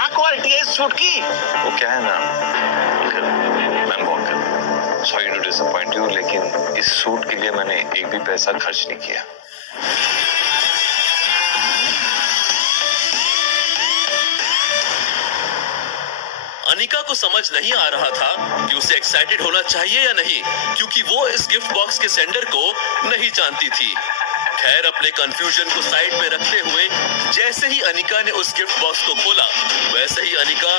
क्या क्वालिटी है इस सूट की? वो क्या है ना ma'am uncle, sorry to disappoint you, लेकिन इस सूट के लिए मैंने एक भी पैसा खर्च नहीं किया। अनिका को समझ नहीं आ रहा था कि उसे एक्साइटेड होना चाहिए या नहीं, क्योंकि वो इस गिफ्ट बॉक्स के सेंडर को नहीं जानती थी। खैर, अपने कंफ्यूजन को साइड में रखते हुए जैसे ही अनिका ने उस गिफ्ट बॉक्स को खोला, वैसे ही अनिका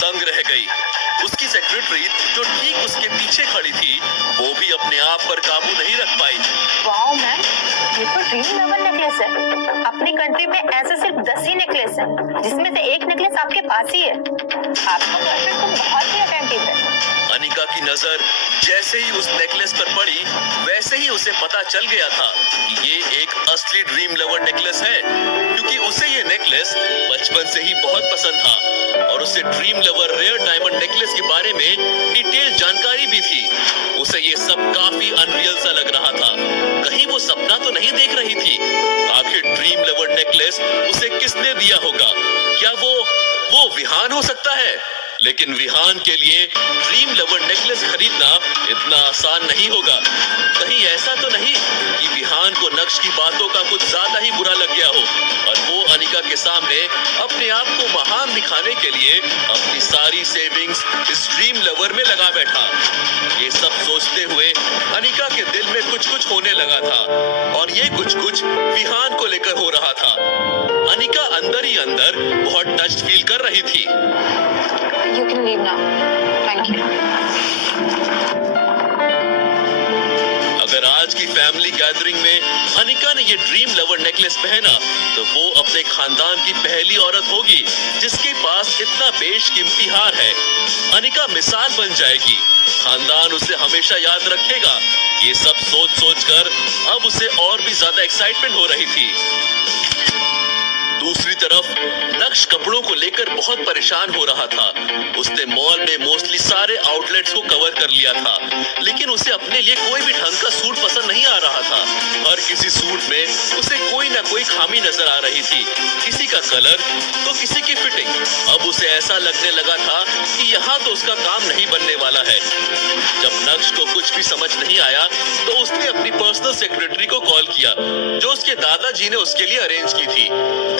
दंग रह गई। उसकी सेक्रेटरी जो ठीक उसके पीछे खड़ी थी, वो भी अपने आप पर काबू नहीं रख पाई। वाओ मैम, ये तो ड्रीम लेवल नेकलेस है। अपनी कंट्री में ऐसे सिर्फ 10 ही नेकलेस हैं, जिसमें से एक नेकलेस आपके पास ही है। आपका बॉयफ्रेंड तो बहुत ही अटेंटिव है। अनिका की नजर जैसे ही उस नेकलेस पर पड़ी, वैसे ही उसे पता चल गया था कि ये एक असली ड्रीम लवर नेकलेस है, क्योंकि उसे ये नेकलेस बचपन से ही बहुत पसंद था और उसे dream lover rare diamond necklace के बारे में डिटेल जानकारी भी थी। उसे ये सब काफी अनरियल सा लग रहा था। कहीं वो सपना तो नहीं देख रही थी? आखिर ड्रीम लवर नेकलेस उसे किसने दिया होगा? क्या वो विहान हो सकता है? लेकिन विहान के लिए ड्रीम लवर नेकलेस खरीदना इतना आसान नहीं होगा। कहीं ऐसा तो नहीं कि विहान को नक्श की बातों का कुछ ज्यादा ही बुरा लग गया हो और वो अनिका के सामने अपने आप को महान दिखाने के लिए अपनी सारी सेविंग्स इस ड्रीम लवर में लगा बैठा। ये सब सोचते हुए अनिका के दिल में कुछ कुछ होने लगा था और ये कुछ कुछ विहान को लेकर हो रहा था। अनिका अंदर ही अंदर बहुत टच्ड फील कर रही थी। You can leave now. Thank you. अगर आज की फैमिली गैदरिंग में अनिका ने ये ड्रीम लवर नेकलेस पहना, तो वो अपने खानदान की पहली औरत होगी जिसके पास इतना बेशकीमती हार है। अनिका मिसाल बन जाएगी, खानदान उसे हमेशा याद रखेगा। ये सब सोच सोच कर अब उसे और भी ज्यादा एक्साइटमेंट हो रही थी। दूसरी तरफ नक्श कपड़ों को लेकर बहुत परेशान हो रहा था। उसने मॉल में मोस्टली सारे आउटलेट्स को कवर कर लिया था, लेकिन उसे अपने लिए कोई भी ढंग का सूट पसंद नहीं आ रहा था। हर किसी सूट में उसे कोई ना कोई खामी नजर आ रही थी, किसी का कलर तो किसी की फिटिंग। अब उसे ऐसा लगने लगा था कि यहाँ तो उसका काम नहीं बनने वाला है। जब नक्श को कुछ भी समझ नहीं आया, तो उसने अपनी पर्सनल सेक्रेटरी को कॉल किया, जो उसके दादाजी ने उसके लिए अरेंज की थी।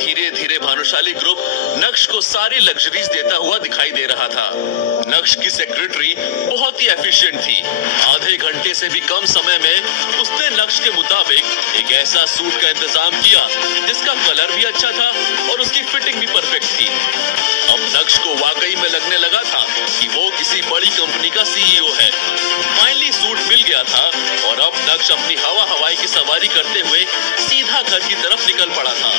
धीरे धीरे भानुशाली ग्रुप नक्श को सारी लग्जरीज देता हुआ दिखाई दे रहा था। नक्श की सेक्रेटरी बहुत ही एफिशिएंट थी। आधे घंटे से भी कम समय में उसने नक्श के मुताबिक एक ऐसा सूट का इंतजाम किया जिसका कलर भी अच्छा था और उसकी फिटिंग भी परफेक्ट थी। अब नक्श को वाकई में लगने लगा था कि वो किसी बड़ी कंपनी का सीईओ है। फाइनली सूट मिल गया था और अब नक्श अपनी हवाई की सवारी करते हुए सीधा घर की तरफ निकल पड़ा था।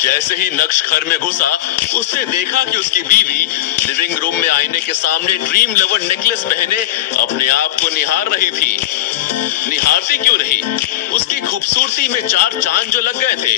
जैसे ही नक्श घर में घुसा, उसने देखा कि उसकी बीवी लिविंग रूम में आईने के सामने ड्रीम लवर नेकलेस पहने अपने आप को निहार रही थी। निहारती क्यों नहीं, उसकी खूबसूरती में 4 चांद जो लग गए थे।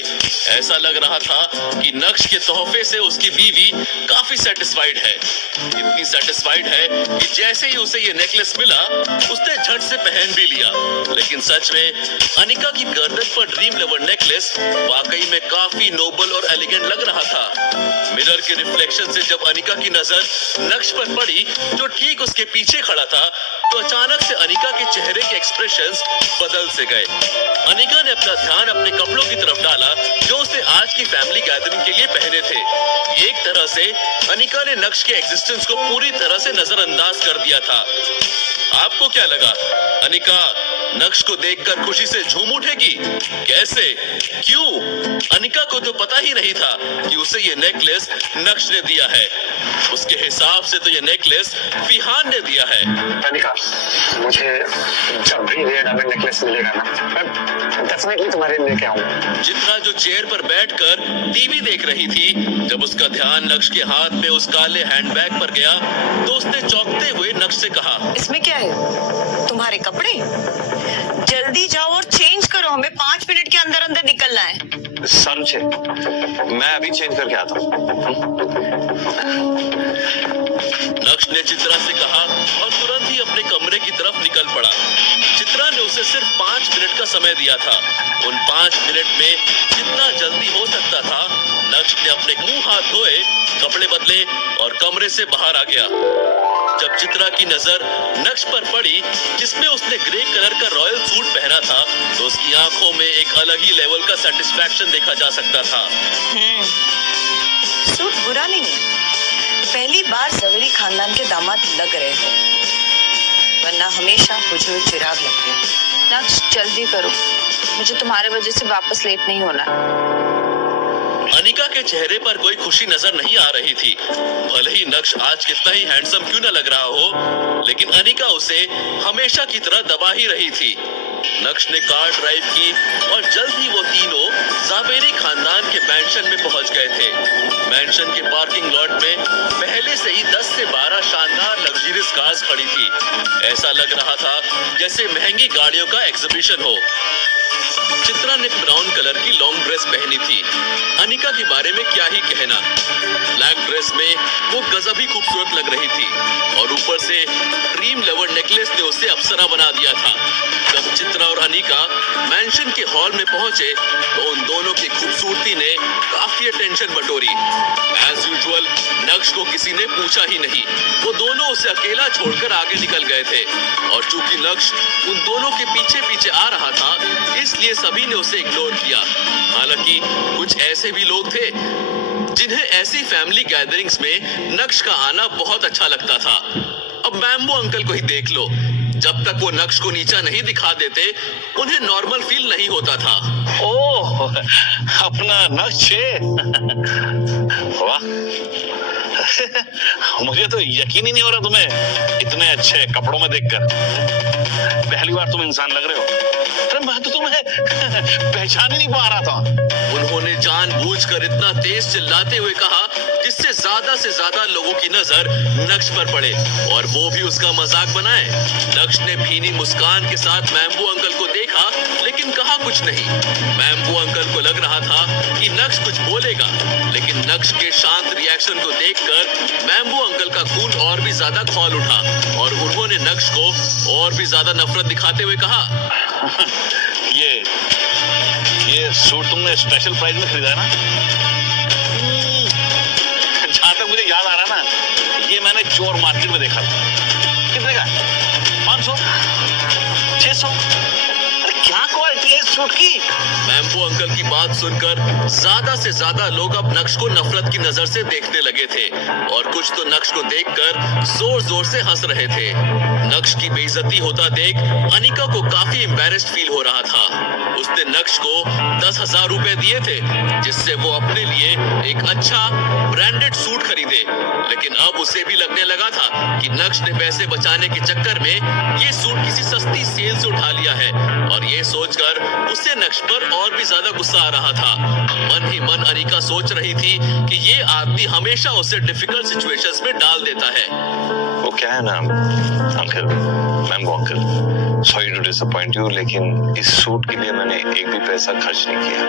ऐसा लग रहा था कि नक्श के तोहफे से उसकी बीवी काफी सेटिस्फाइड है। इतनी सेटिस्फाइड है कि जैसे ही उसे ये नेकलेस मिला, उसने झट से पहन भी लिया। लेकिन सच में अनिका की गर्दन पर ड्रीम लवर नेकलेस वाकई में काफी नोबल और एलिगेंट लग रहा था। मिरर के रिफ्लेक्शन से जब अनिका की नजर नक्श पर पड़ी, जो ठीक उसके पीछे खड़ा था, तो अचानक से अनिका के चेहरे के एक्सप्रेशंस बदल से गए। अनिका ने अपना ध्यान अपने कपड़ों की तरफ डाला जो उसने आज की फैमिली गैदरिंग के लिए पहने थे। एक तरह से अनिका ने नक्श के एग्जिस्टेंस को पूरी तरह से नजरअंदाज कर दिया था। आपको क्या लगा, अनिका नक्श को देखकर खुशी से झूम उठेगी? कैसे, क्यों? अनिका को तो पता ही नहीं था कि उसे ये नेकलेस नक्श ने दिया है। उसके हिसाब से तो ये नेकलेस विहान ने दिया है। अनिका, मुझे जब भी रेयर डायमंड नेकलेस मिलेगा ना, मैं डेफिनेटली तुम्हारे लिए लेके आऊंगा। चित्रा जो चेयर पर बैठकर टीवी देख रही थी, जब उसका ध्यान नक्श के हाथ में उस काले हैंडबैग पर गया, तो उसने चौंकते हुए नक्श से कहा, इसमें क्या है? तुम्हारे कपड़े? जल्दी जाओ और चेंज करो, हमें 5 मिनट के अंदर अंदर निकलना है। सरुचि, मैं अभी चेंज करके आता हूँ। नक्श ने चित्रा से कहा और तुरंत ही अपने कमरे की तरफ निकल पड़ा। चित्रा ने उसे सिर्फ 5 मिनट का समय दिया था। उन 5 मिनट में जितना जल्दी हो सकता था नक्श ने अपने मुंह हाथ धोए, कपड़े बदले और कमरे से बाहर आ गया। जब चित्रा की नजर नक्श पर पड़ी, जिसमें उसने ग्रे कलर का रॉयल सूट पहना था, तो उसकी आंखों में एक अलग ही लेवल का सेटिस्फैक्शन देखा जा सकता था। सूट बुरा नहीं है, पहली बार जवेरी खानदान के दामाद लग रहे हो, वरना हमेशा बुझे हुए चिराग लगते हो। नक्श जल्दी करो, मुझे तुम्हारे वजह से वापस लेट नहीं होना है। अनिका के चेहरे पर कोई खुशी नजर नहीं आ रही थी। भले ही नक्श आज कितना ही हैंडसम क्यों न लग रहा हो, लेकिन अनिका उसे हमेशा की तरह दबा ही रही थी। नक्श ने कार ड्राइव की और जल्द ही वो तीनों जावेरी खानदान के मैंशन में पहुंच गए थे। मैंशन के पार्किंग लॉट में पहले से ही 10 से 12 शानदार लग्जरियस कार्स खड़ी थी। ऐसा लग रहा था जैसे महंगी गाड़ियों का एग्जीबिशन हो। चित्रा ने ब्राउन कलर की लॉन्ग ड्रेस पहनी थी। अनिका के बारे में क्या ही कहना, ब्लैक ड्रेस में वो गजब ही खूबसूरत लग रही थी और ऊपर से ड्रीम लवर नेकलेस ने उसे अप्सरा बना दिया था। जब चित्रा और अनिका मैंशन के हॉल में पहुंचे तो उन दोनों की खूबसूरती ने काफी अटेंशन बटोरी। एज यूजुअल नक्श को किसी ने पूछा ही नहीं, वो दोनों उसे अकेला छोड़कर आगे निकल गए थे और चूंकि नक्श उन दोनों के पीछे पीछे आ रहा था, इसलिए सभी ने उसे इग्नोर किया। हालांकि कुछ ऐसे भी लोग थे जिन्हें ऐसी फैमिली गैदरिंग्स में नक्श का आना बहुत अच्छा लगता था। अब बैम्बू अंकल को ही देख लो, जब तक वो नक्श को नीचा नहीं दिखा देते, उन्हें नॉर्मल फील नहीं होता था। ओह, अपना नक्श है। वाह, मुझे तो यकीन ही नहीं हो रहा तुम्हें इतने अच्छे कपड़ों में देखकर। पहली बार तुम इंसान लग रहे हो। अरे मैं तो तुम्हें पहचान ही नहीं पा रहा था। उन्होंने जानबूझकर इतना तेज चिल्लाते हुए कहा जिससे से ज्यादा लोगों की नजर नक्श पर पड़े और वो भी उसका मजाक बनाए। नक्श ने भीनी मुस्कान के साथ मैम्बू अंकल को देखा, लेकिन कहा कुछ नहीं। मैम्बू अंकल को लग रहा था कि नक्श कुछ बोलेगा, लेकिन नक्श के शांत रिएक्शन को देखकर मैम्बू अंकल का खून और भी ज्यादा खौल उठा और उन्होंने नक्श को और भी ज्यादा नफरत दिखाते हुए कहा, ये सूट तुमने स्पेशल प्राइस में खरीदा है ना? जहां तक मुझे याद आ रहा ना, ये मैंने चोर मार्केट में देखा था। कितने का? 500, 600। अरे क्या क्वालिटी है इस सूट की? मैम्बू अंकल की बात सुनकर ज्यादा से ज्यादा लोग अब नक्श को नफरत की नजर से देखने लगे थे और कुछ तो नक्श को देखकर जोर जोर से हंस रहे थे। नक्श की बेइज्जती होता देख अनिका को काफी एम्बैरेस्ड फील हो रहा था। उसने नक्श को 10,000 रुपए दिए थे, जिससे वो अपने लिए एक अच्छा ब्रांडेड सूट खरीदे, लेकिन अब उसे भी लगने लगा था कि नक्श ने पैसे बचाने के चक्कर में ये सूट किसी सस्ती सेल से उठा लिया है और ये सोचकर उसे नक्श पर और भी ज्यादा गुस्सा आ रहा था। मन ही मन अनिका सोच रही थी कि ये आदमी हमेशा उसे डिफिकल्ट सिचुएशंस में डाल देता है। वो क्या है ना अंकल, मैम्बो uncle, sorry to disappoint you, लेकिन इस सूट के लिए मैंने एक भी पैसा खर्च नहीं किया।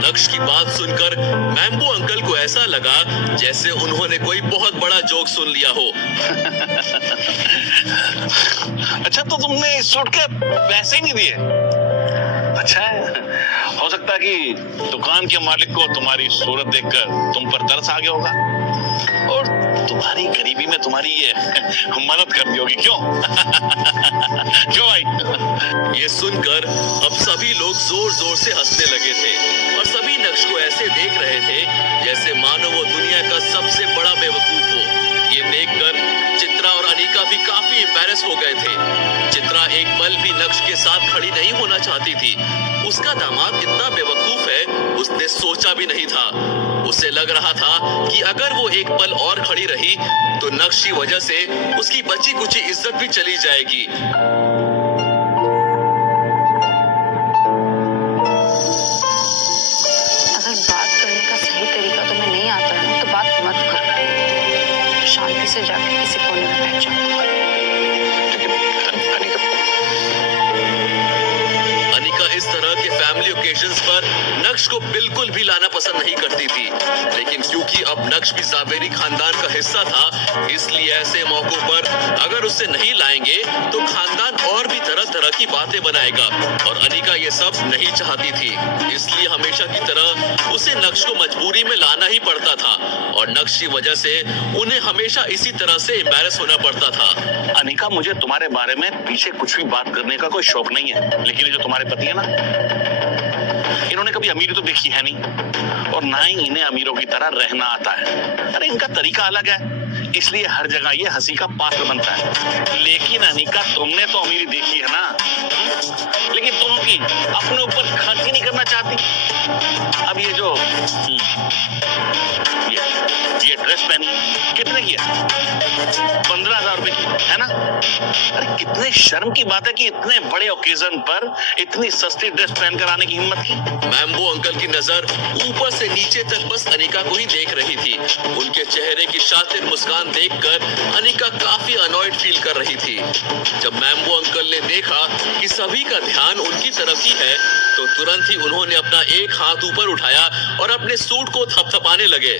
नक्श की बात सुनकर मैम्बो अंकल को ऐसा लगा जैसे उन्होंने कोई बहुत बड़ा जोक सुन लिया हो। अच्छा, तो तुमने इस सूट के पैसे ही नहीं दिए? अच्छा है, हो सकता है कि दुकान के मालिक को तुम्हारी सूरत देखकर तुम पर तरस आ गया होगा और तुम्हारी गरीबी में तुम्हारी ये मदद कर दी होगी। क्यों? क्यों भाई? ये सुनकर अब सभी लोग जोर जोर से हंसने लगे थे और सभी नक्श को ऐसे देख रहे थे जैसे मानो वो दुनिया का सबसे बड़ा बेवकूफ हो। ये देखकर चित्रा और अनिका भी काफी एम्बैरेस हो गए थे। चित्रा एक पल भी नक्श के साथ खड़ी नहीं होना चाहती थी। उसका दामाद इतना बेवकूफ है उसने सोचा भी नहीं था। उसे लग रहा था कि अगर वो एक पल और खड़ी रही तो नक्श की वजह से उसकी बची कुची इज्जत भी चली जाएगी। अगर बात करने का सही तरीका तुम्हें नहीं आता है तो बात मत करो, शांति से जाके किसी कोने में बैठ जाओ। अनिका इस तरह के फैमिली ओकेजन्स पर नक्श को बिल्कुल भी लाना पसंद नहीं करती थी, लेकिन क्योंकि अब नक्श भी जावेरी खानदान का हिस्सा था, इसलिए ऐसे मौकों पर अगर उसे नहीं लाएंगे तो खानदान और भी तरह तरह की बातें बनाएगा और अनिका ये सब नहीं चाहती थी। इसलिए हमेशा की तरह उसे नक्श को मजबूरी में लाना ही पड़ता था और नक्श की वजह से उन्हें हमेशा इसी तरह से एम्बैरस होना पड़ता था। अनिका, मुझे तुम्हारे बारे में पीछे कुछ भी बात करने का कोई शौक नहीं है, लेकिन ये जो तुम्हारे पति है ना, इन्होंने कभी अमीरी तो देखी है नहीं और ना ही इन्हें अमीरों की तरह रहना आता है। अरे इनका तरीका अलग है, इसलिए हर जगह ये हंसी का पात्र बनता है। लेकिन अनिका, तुमने तो अमीरी देखी है ना, लेकिन तुम भी अपने ऊपर खर्च ही नहीं करना चाहती। अब ये जो ये ड्रेस पहनी कितने की है? 15,000 रुपए की है ना। अरे कितने शर्म की बात है कि इतने बड़े ओकेजन पर इतनी सस्ती ड्रेस पहनकर आने की हिम्मत की। मैम्बो अंकल की नजर ऊपर से नीचे तक बस अनिका को ही देख रही थी। उनके चेहरे की शातिर मुस्कान देखकर अनिका काफी अनॉयड फील कर रही थी। जब मैम्बो अंकल ने देखा कि सभी का ध्यान उनकी तरफ ही है, तो तुरंत ही उन्होंने अपना एक हाथ ऊपर उठाया और अपने सूट को थपथपाने लगे।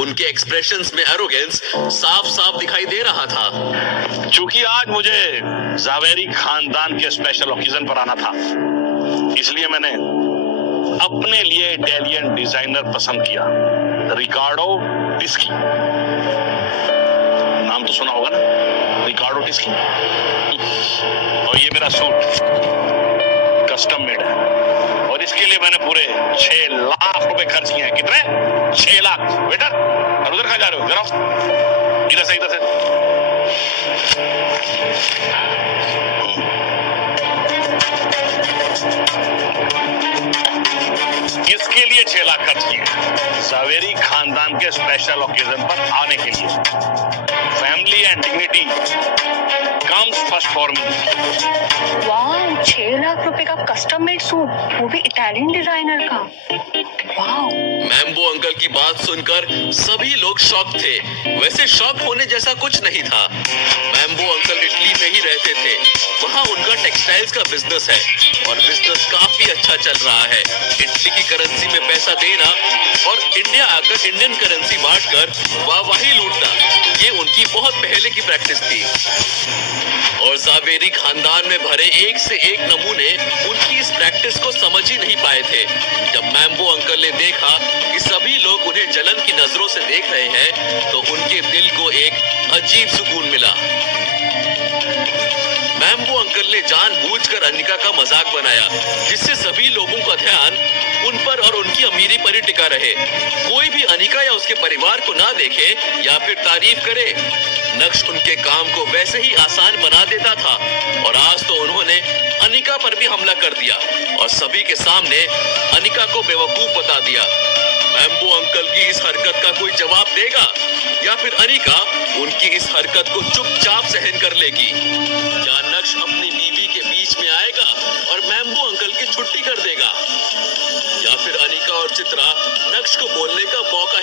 उनके एक्सप्रेशंस में एरोगेंस साफ साफ दिखाई दे रहा था। चूंकि आज मुझे जावेरी खानदान के स्पेशल ओकेजन पर आना था, इसलिए मैंने अपने लिए इटालियन डिजाइनर पसंद किया, रिकार्डो टिस्की। नाम तो सुना होगा ना, रिकार्डो टिस्की। और ये मेरा सूट कस्टम मेड है और इसके लिए मैंने पूरे 6 लाख रुपए खर्च किए हैं। कितने? 6 लाख। वेटर, और उधर कहाँ जा रहे हो? जरा इधर से, इधर से। इसके लिए 6 लाख खर्च किए, जावेरी खानदान के स्पेशल ओकेजन पर आने के लिए। Family and dignity comes first for me. वाह, 6 लाख रुपए का कस्टम मेड सूट, वो भी इटालियन डिजाइनर का। वाह। मैम्बो अंकल की बात सुनकर सभी लोग शॉक थे। वैसे शॉक होने जैसा कुछ नहीं था। मैम्बो अंकल इटली में ही रहते थे, वहाँ उनका टेक्सटाइल्स का बिजनेस है और बिजनेस काफी अच्छा चल रहा है। इटली की करेंसी में पैसा देना और इंडिया आकर इंडियन करेंसी बांटकर वाहवाही लूटना, ये उनकी बहुत पहले की प्रैक्टिस थी। और जावेरी खानदान में भरे एक से एक नमूने उनकी इस प्रैक्टिस को समझ ही नहीं पाए थे। जब मैम्बो अंकल ने देखा कि सभी लोग उन्हें जलन की नजरों से देख रहे हैं, तो उनके दिल को एक अजीब सुकून मिला। मैम्बो अंकल ने जानबूझकर अनिका का मजाक बनाया, जिससे सभी लोगों का ध्यान उन पर और उनकी अमीरी पर ही टिका रहे। कोई भी अनिका या उसके परिवार को ना देखे या फिर तारीफ करे। नक्श उनके काम को वैसे ही आसान बना देता था और आज तो उन्होंने अनिका पर भी हमला कर दिया और सभी के सामने अनिका को बेवकूफ बता दिया। मैम्बो अंकल की इस हरकत का कोई जवाब देगा या फिर अनिका उनकी इस हरकत को चुपचाप सहन कर लेगी? क्या नक्श अपनी बीवी के बीच में आएगा और मैम्बो अंकल की छुट्टी कर देगा, या फिर अनिका और चित्रा नक्श को बोलने का मौका